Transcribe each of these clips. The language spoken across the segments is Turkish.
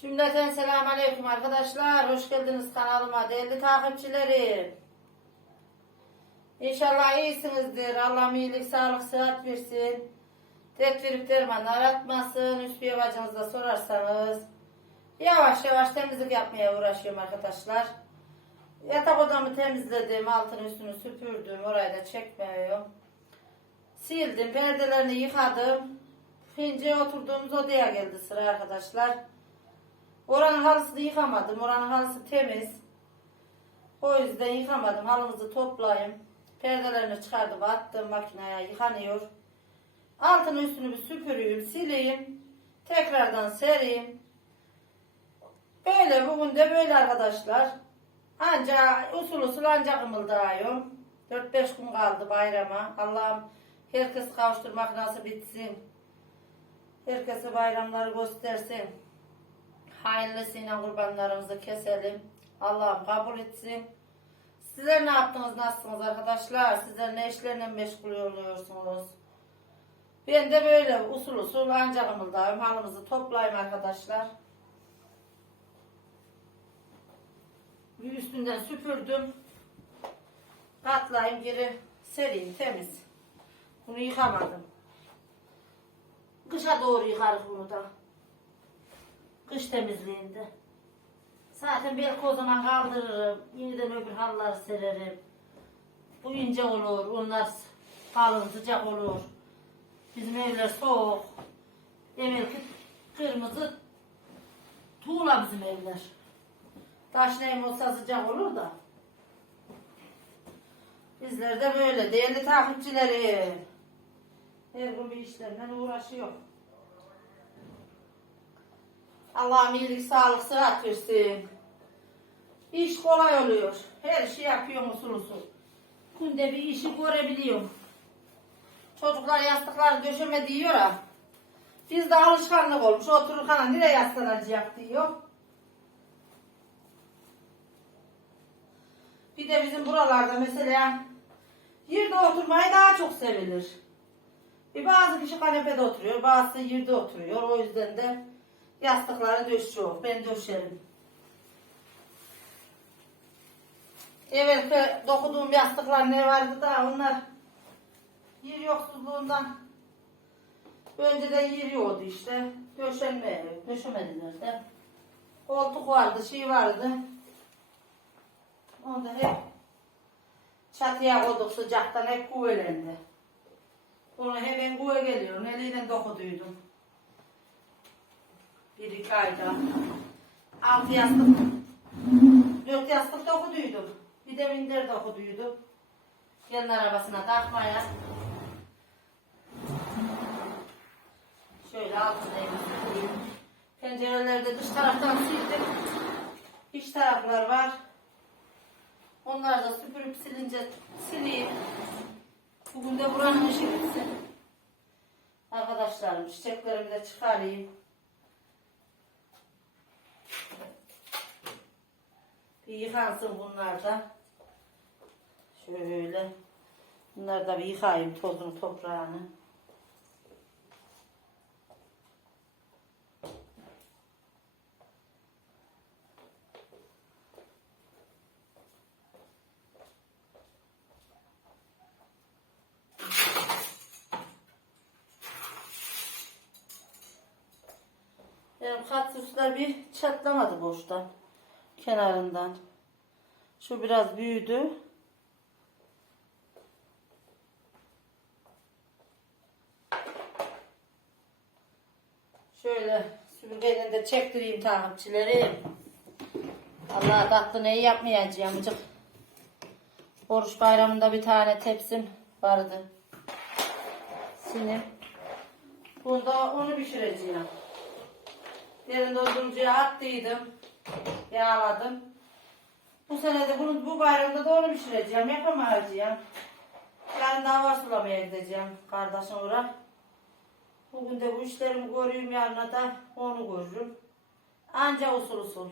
Cümleten selamun aleyküm arkadaşlar. Hoş geldiniz kanalıma değerli takipçilerim. İnşallah iyisinizdir. Allah iyilik, sağlık, sıhhat versin. Dert verip dermanlar atmasın. Üst bir bacınızda sorarsanız. Yavaş yavaş temizlik yapmaya uğraşıyorum arkadaşlar. Yatak odamı temizledim. Altını üstünü süpürdüm. Orayı da çekmiyorum. Sildim. Perdelerini yıkadım. Fince oturduğumuz odaya geldi sıra arkadaşlar. Oranın halısını yıkamadım. Oranın halısı temiz. O yüzden yıkamadım. Halımızı toplayayım. Perdelerini çıkardım. Attım makineye. Yıkanıyor. Altını üstünü bir süpüreyim. Sileyim. Tekrardan sereyim. Böyle bugün de böyle arkadaşlar. Anca usul usul anca kımıldayıyorum. 4-5 gün kaldı bayrama. Allah'ım herkes kavuşturmak nasip bitsin. Herkese bayramları göstersin. Hayırlısıyla kurbanlarımızı keselim. Allah'ım kabul etsin. Sizler ne yaptınız, nasılsınız arkadaşlar? Sizler ne işlerle meşgul oluyorsunuz? Ben de böyle usul usul ancak mıldayım. Halımızı toplayayım arkadaşlar. Bir üstünden süpürdüm. Katlayayım geri sereyim temiz. Bunu yıkamadım. Kışa doğru yıkarız bunu da. Kış temizliğinde. Zaten belki o zaman kaldırırım. Yeniden öbür halları sererim. Bu ince olur. Onlar kalın sıcak olur. Bizim evler soğuk. Demek kırmızı tuğla bizim evler. Taş neyim olsa sıcak olur da. Bizler de böyle değerli takipçileri. Her gün bir işlerle uğraşıyor. Allah'ım iyilik, sağlık, sıhhat versin. İş kolay oluyor. Her şey yapıyorum usul usul. Günde bir işi görebiliyorum. Çocuklar yastıklar döşeme diyor ha. Biz de alışkanlık olmuş. Otururken nereye yaslanacak diyor. Bir de bizim buralarda mesela yerde oturmayı daha çok sevilir. Bir bazı kişi kanepede oturuyor, bazısı yerde oturuyor. O yüzden de yastıkları döşüyor. Ben döşerim. Evvelki dokuduğum yastıklar ne vardı da onlar yer yoksuzluğundan önceden yer yoktu işte. Döşenme, döşemediler de. Koltuk vardı, şey vardı. Onda hep çatıya koyduk sıcaktan hep kuvvelendi. Onu hemen kuve geliyor. Eliyle dokuduydum. Bir iki ayda. Altı yastık. Dört yastık dokuduydum. Bir de minder dokuduydum. Gelin arabasına takmaya. Şöyle altına elimizde Pencereleri de dış taraftan sildim. İç taraflar var. Onları da süpürüp silince sileyim. Bugün de buranın işi bitsin. Arkadaşlarım çiçeklerimi de çıkarayım. Bir yıkansın bunlar da. Şöyle. Bunları da bir yıkayayım tozunu toprağını. Benim kaktüsler bir çatlamadı boştan. Kenarından. Şu biraz büyüdü. Şöyle süpürgeyle de çektireyim takipçilerim. Allah tatlı neyi yapmayacağım. Cık. Oruç bayramında bir tane tepsim vardı. Sinim. Bunda onu pişireceğim. Derin dondurucuya attıydım. Yağladım. Bu sene de bunu bu bayramda da onu pişireceğim. Yapamayacağım. Yarın da hava sulamaya gideceğim kardeşim uğrar. Bugün de bu işlerimi görüyorum yarına da onu görürüm. Anca usul usul.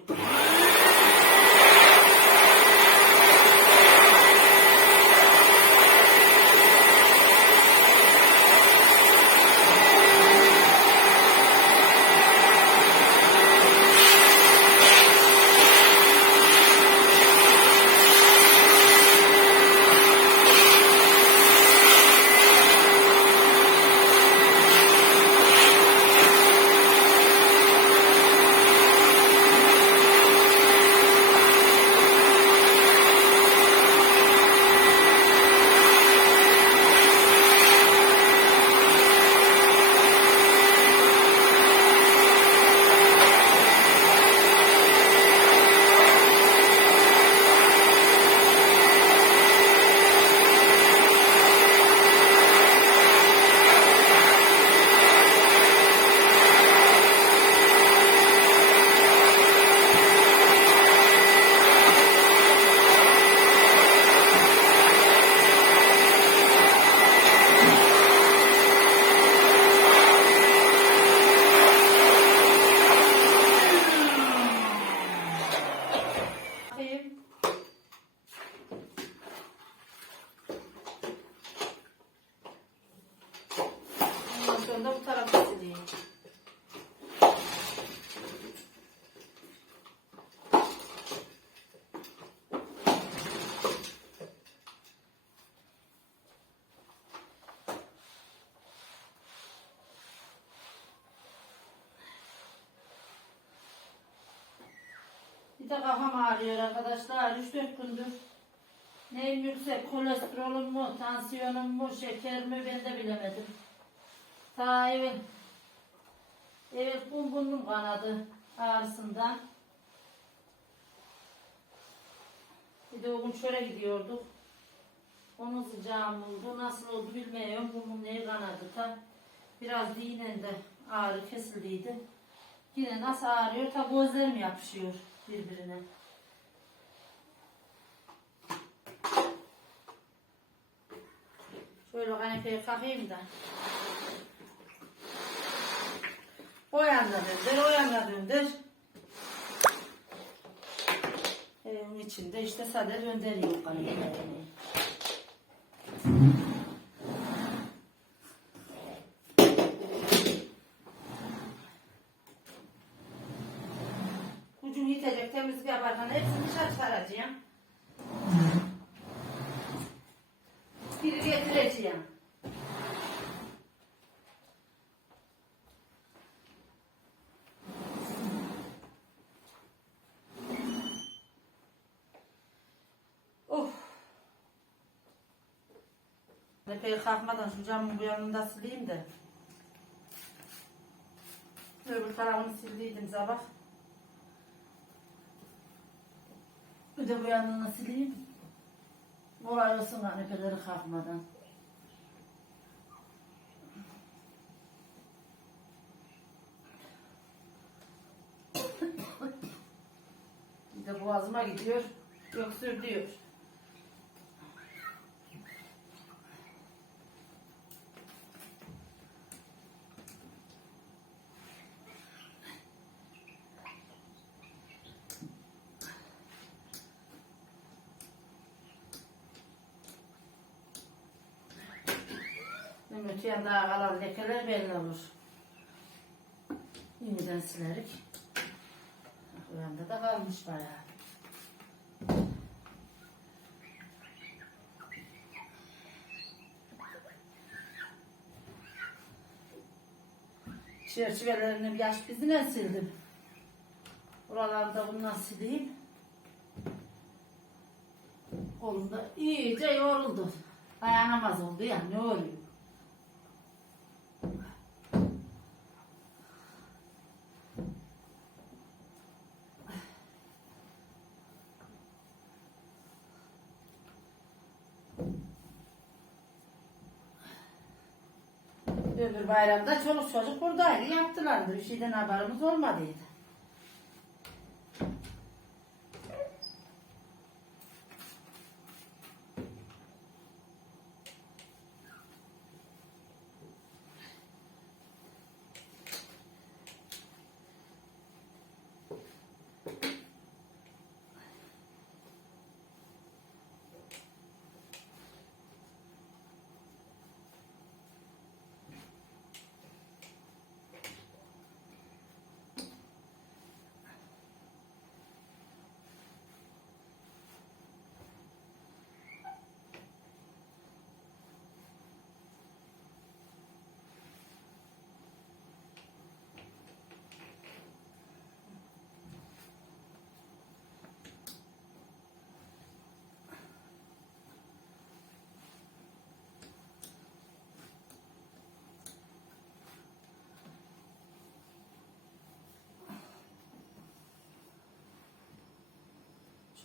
Bir de kafam ağrıyor arkadaşlar. 3-4 gündür. Neyim yüksek, kolesterolüm mu, tansiyonum mu, şeker mi ben de bilemedim. Ta evvel, evvel bum burnum kanadı ağrısından. Bir de o gün şöyle gidiyorduk. Onun sıcağı mı oldu, nasıl oldu bilmiyorum. Burnum neye kanadı ta. Biraz dinen de ağrı kesildiydi. Yine nasıl ağrıyor? Ta gözlerim yapışıyor birbirine. Şöyle kanepeye kalkayım da. O yanda döndür, o yanda döndür. Evin içinde işte sadece döndürüyor kanepelerini. Getireceğim. Of. Epey kalkmadan şu camın bu yanında sileyim de. Öbür tarafını sildiydim sabah. Bir de bu yanını sileyim. Kolay olsun kanepeleri kalkmadan. Bir de boğazıma gidiyor. Öksür diyor. Öte yanda kalan lekeler belli olur. Yeniden silerik. O yanda da kalmış bayağı. Çerçevelerini yaş bizine sildim. Buralarını da bundan sileyim. Kolumda iyice yoruldu. Dayanamaz oldu ya ne oluyor? Öbür bayramda çoluk çocuk buradaydı. Yaptılardı. Bir şeyden haberimiz olmadıydı.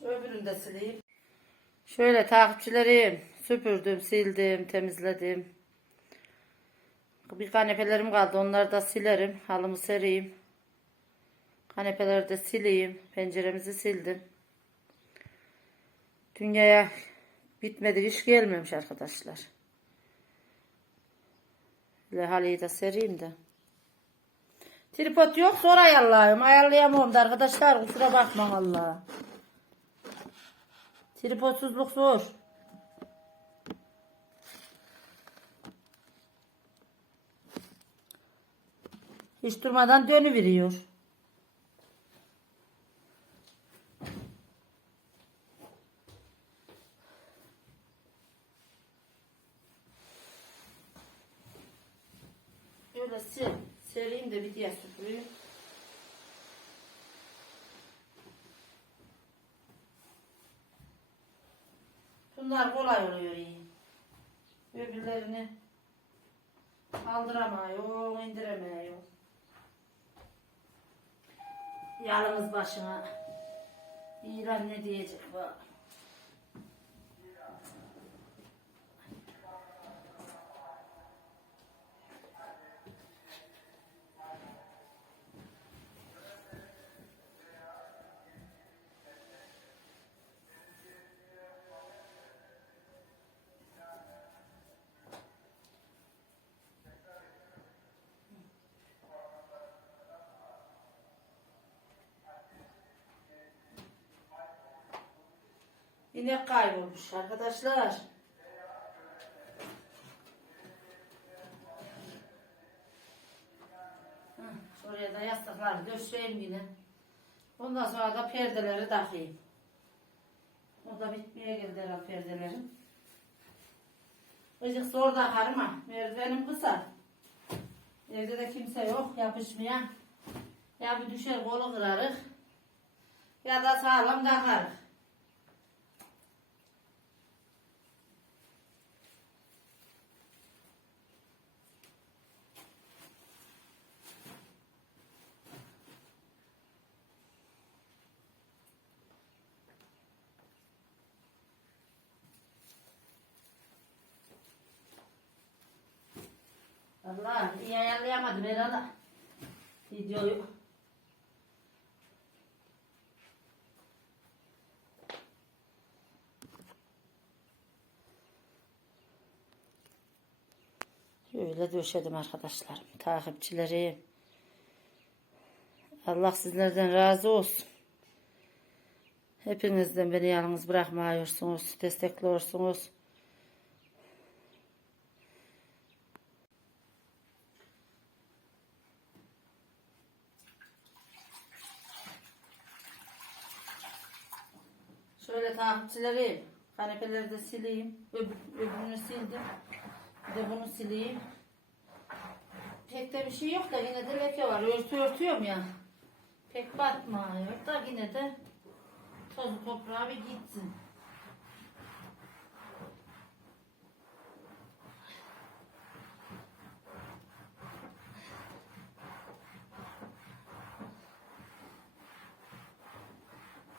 Öbürünü de sileyim. Şöyle takipçilerim süpürdüm, sildim, temizledim. Bir kanepelerim kaldı. Onları da silerim. Halımı sereyim. Kanepeleri de sileyim. Penceremizi sildim. Dünyaya bitmedi iş gelmemiş arkadaşlar. Böyle halıyı da sereyim de. Tripod yok zor ayarlayayım. Ayarlayamam da arkadaşlar kusura bakma Allah. Tripodsuzluk zor. Hiç durmadan dönüveriyor. Böyle ser, sereyim de bir diğer süpüreyim. Bunlar kolay oluyor iyi. Öbürlerini kaldıramıyor, indiremiyor. Yalnız başına. İran ne diyecek bak. İnek kaybolmuş arkadaşlar. Şuraya da yastıkları döşeyim yine. Ondan sonra da perdeleri takayım. O da bitmeye geldi herhalde perdelerim. Icık zor takarım ha. Merdivenim kısa. Evde de kimse yok yapışmayan. Ya bir düşer kolu kırarık. Ya da sağlam takarık. Allah iyi ayarlayamadım herhalde. Videoyu. Öyle döşedim arkadaşlarım, takipçilerim. Allah sizlerden razı olsun. Hepinizden beni yalnız bırakmıyorsunuz, destekliyorsunuz. Takipçilerim. Kanepeleri de sileyim. Öbür, öbürünü sildim. Bir de bunu sileyim. Pek de bir şey yok da yine de leke var. Örtü örtüyorum ya. Pek batmıyor da yine de tozu toprağı bir gitsin.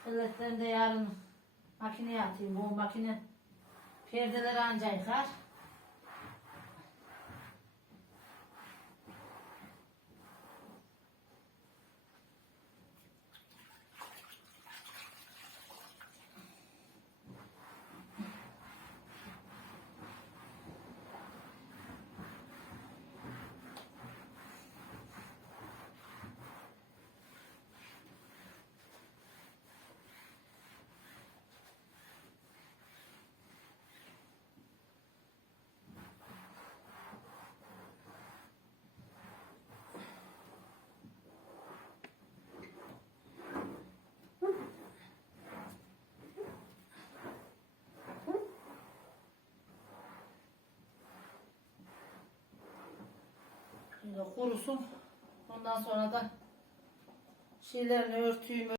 Elletlerini de yarın makineye atayım. Bu makine perdeleri anca yıkar. Şimdi kurusun. Ondan sonra da şeylerini örtüyüm.